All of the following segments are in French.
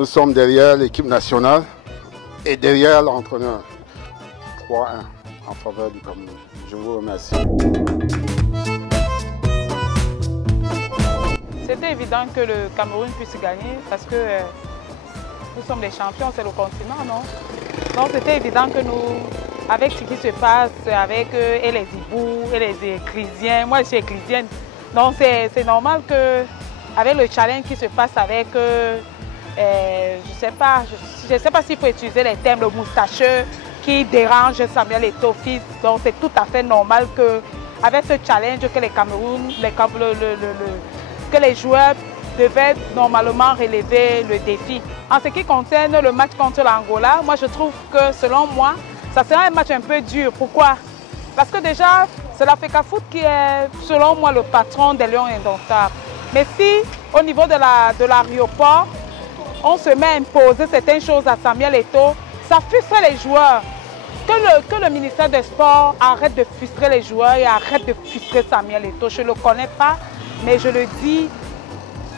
Nous sommes derrière l'équipe nationale et derrière l'entraîneur. 3-1 en faveur du Cameroun. Je vous remercie. C'était évident que le Cameroun puisse gagner parce que nous sommes des champions, c'est le continent, non? Donc c'était évident que nous, avec ce qui se passe avec et les hiboux et les éclisiens, moi je suis éclisienne, donc c'est normal qu'avec le challenge qui se passe avec, je sais pas s'il faut utiliser les termes, le moustacheux qui dérange Samuel Eto'o fils, donc c'est tout à fait normal qu'avec ce challenge que que les joueurs devaient normalement relever le défi. En ce qui concerne le match contre l'Angola, moi je trouve que selon moi, ça sera un match un peu dur. Pourquoi? Parce que déjà, c'est l'Africafoot qui est selon moi le patron des Lions indomptables. Mais si au niveau de l'aéroport, on se met à imposer certaines choses à Samuel Eto'o, ça frustre les joueurs. Que le ministère des Sports arrête de frustrer les joueurs et arrête de frustrer Samuel Eto'o. Je ne le connais pas, mais je le dis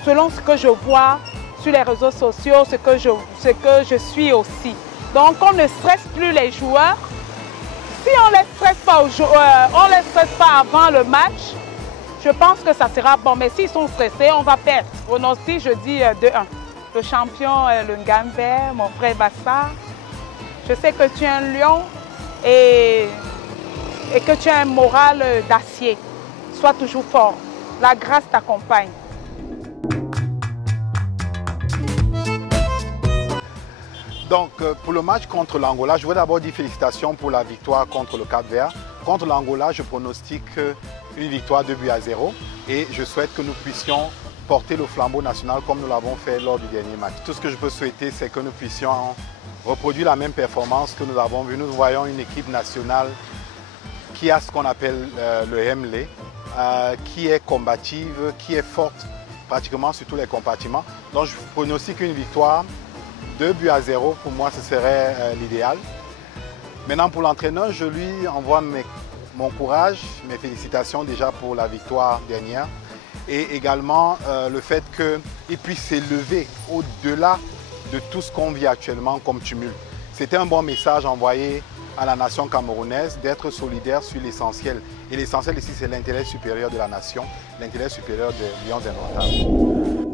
selon ce que je vois sur les réseaux sociaux, ce que je suis aussi. Donc on ne stresse plus les joueurs. Si on ne les stresse pas avant le match, je pense que ça sera bon. Mais s'ils sont stressés, on va perdre. Aussi, je dis 2-1. Le champion, le Ngambert, mon frère Bassa, je sais que tu es un lion et que tu as un moral d'acier. Sois toujours fort. La grâce t'accompagne. Donc pour le match contre l'Angola, je veux d'abord dire félicitations pour la victoire contre le Cap-Vert. Contre l'Angola, je pronostique une victoire 2-0 et je souhaite que nous puissions porter le flambeau national comme nous l'avons fait lors du dernier match. Tout ce que je peux souhaiter, c'est que nous puissions reproduire la même performance que nous avons vue. Nous voyons une équipe nationale qui a ce qu'on appelle le Hemley, qui est combative, qui est forte pratiquement sur tous les compartiments. Donc je pronostique une victoire 2-0, pour moi ce serait l'idéal. Maintenant pour l'entraîneur, je lui envoie mon courage, mes félicitations déjà pour la victoire dernière et également le fait qu'il puisse s'élever au-delà de tout ce qu'on vit actuellement comme tumulte. C'était un bon message envoyé à la nation camerounaise d'être solidaire sur l'essentiel. Et l'essentiel ici, c'est l'intérêt supérieur de la nation, l'intérêt supérieur des Lions indomptables.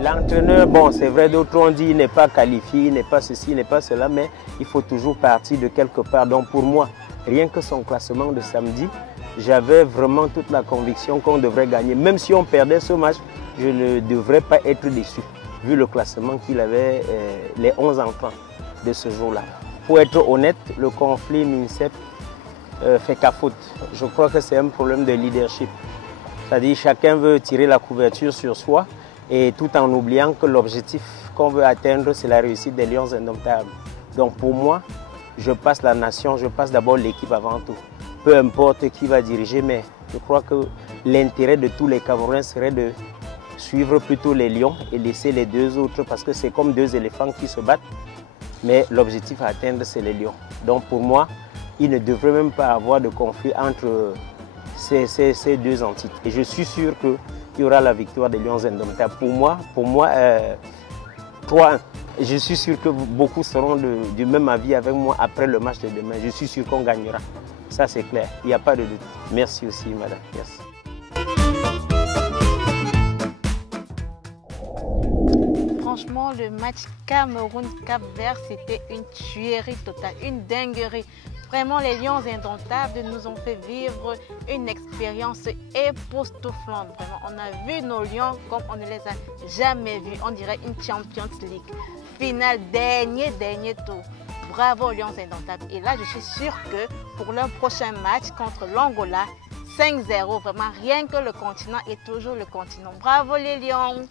L'entraîneur, bon, c'est vrai, d'autres ont dit qu'il n'est pas qualifié, il n'est pas ceci, il n'est pas cela, mais il faut toujours partir de quelque part. Donc pour moi, rien que son classement de samedi, j'avais vraiment toute la conviction qu'on devrait gagner. Même si on perdait ce match, je ne devrais pas être déçu, vu le classement qu'il avait, les 11 enfants de ce jour-là. Pour être honnête, le conflit MINSEP fait qu'à faute. Je crois que c'est un problème de leadership. C'est-à-dire chacun veut tirer la couverture sur soi, et tout en oubliant que l'objectif qu'on veut atteindre, c'est la réussite des Lions indomptables. Donc pour moi, je passe la nation, je passe d'abord l'équipe avant tout. Peu importe qui va diriger, mais je crois que l'intérêt de tous les Camerounais serait de suivre plutôt les Lions et laisser les deux autres, parce que c'est comme deux éléphants qui se battent, mais l'objectif à atteindre, c'est les Lions. Donc pour moi, il ne devrait même pas avoir de conflit entre ces deux entités. Et je suis sûr qu'il y aura la victoire des Lions indomptables. Pour moi 3-1. Je suis sûr que beaucoup seront du même avis avec moi après le match de demain. Je suis sûr qu'on gagnera. Ça, c'est clair. Il n'y a pas de doute. Merci aussi, madame. Merci. Franchement, le match Cameroun-Cap-Vert, c'était une tuerie totale, une dinguerie. Vraiment, les Lions indomptables nous ont fait vivre une expérience époustouflante. Vraiment, on a vu nos Lions comme on ne les a jamais vus. On dirait une Champions League. Finale, dernier tour. Bravo aux Lions indomptables. Et là, je suis sûre que pour leur prochain match contre l'Angola, 5-0, vraiment, rien que le continent est toujours le continent. Bravo les Lions!